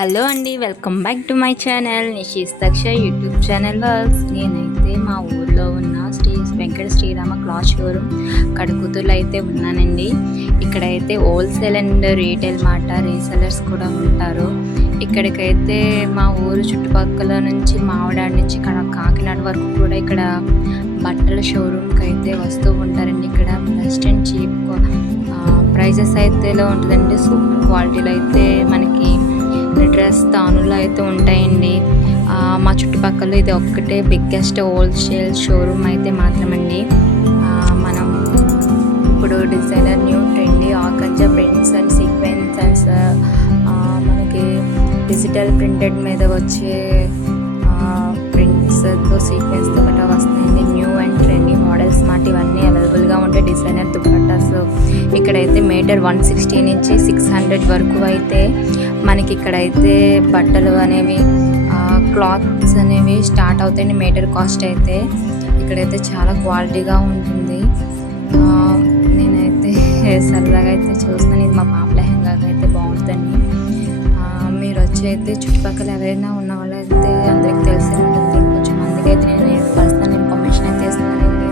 Hello అండి welcome back to my channel. నిషీస్ తక్ష YouTube channel works. నేనైతే మా ఊర్లో ఉన్న శ్రీ వెంకట శ్రీరామ క్లాత్ షోరూమ్ కడుకుతులు అయితే ఉన్నానండి. ఇక్కడైతే హోల్సేల్ అండ్ రీటైల్ మాట రీసెలర్స్ కూడా ఉంటారు. ఇక్కడికైతే మా ఊరు చుట్టుపక్కల నుంచి మామిడాడి నుంచి ఇక్కడ కాకినాడ వరకు కూడా ఇక్కడ బట్టల షోరూమ్కి అయితే వస్తూ ఉంటారండి ఇక్కడ. బెస్ట్ అండ్ చీప్ ప్రైజెస్ అయితే ఉంటుందండి. సూపర్ క్వాలిటీలో అయితే మనకి డ్రెస్ తానులో అయితే ఉంటాయండి. మా చుట్టుపక్కల ఇది ఒక్కటే బిగ్గెస్ట్ హోల్సేల్ షోరూమ్ అయితే మాత్రమండి. మనం ఇప్పుడు డిజైనర్ న్యూ ట్రెండీ ఆకంజ ప్రింట్స్ అండ్ సీక్వెన్సెస్ మనకి డిజిటల్ ప్రింటెడ్ మీద వచ్చే ప్రింట్స్తో సీక్వెన్స్తో గట్రా వస్తాయండి. న్యూ అండ్ ట్రెండీ మోడల్స్ మాట ఇవన్నీ అవైలబుల్గా ఉంటాయి డిజైనర్ దుపట్టాస్ ఇక్కడైతే మీటర్ వన్ సిక్స్టీ నుంచి సిక్స్ హండ్రెడ్ వరకు అయితే మనకి ఇక్కడైతే బట్టలు అనేవి క్లాత్స్ అనేవి స్టార్ట్ అవుతాయండి. మీటర్ కాస్ట్ అయితే ఇక్కడైతే చాలా క్వాలిటీగా ఉంటుంది. నేనైతే సరదాగా అయితే చూస్తాను. ఇది మా పాప లెహంగాగా అయితే బాగుంటుందండి మీరు వచ్చి అయితే చుట్టుపక్కల ఎవరైనా ఉన్న వాళ్ళు అయితే అందరికి తెలిసి ఉంటుంది. కొంచెం మందికైతే నేను పర్సనల్ ఇన్ఫర్మేషన్ అయితే ఇస్తున్నానండి.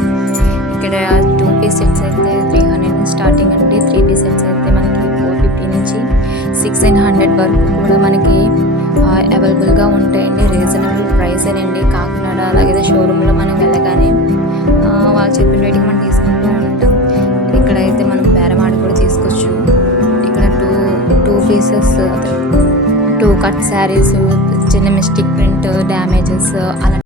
ఇక్కడ టూ పీస్ సెట్స్ అయితే త్రీ హండ్రెడ్ స్టార్టింగ్ అండి. త్రీ పీస్ సెట్స్ అయితే సిక్స్ అండ్ హండ్రెడ్ వరకు కూడా మనకి అవైలబుల్గా ఉంటాయండి. రీజనబుల్ ప్రైస్ అండి కాకినాడ అలాగే షోరూంలో మనం వెళ్ళగానే వాళ్ళు చెప్పిన రేటింగ్ మనం తీసుకుంటూ ఉంటాం. ఇక్కడైతే మనం బేరమాడ కూడా తీసుకోవచ్చు. ఇక్కడ two two pieces two cut saris చిన్న మిస్టేక్ ప్రింట్ డ్యామేజెస్ అలా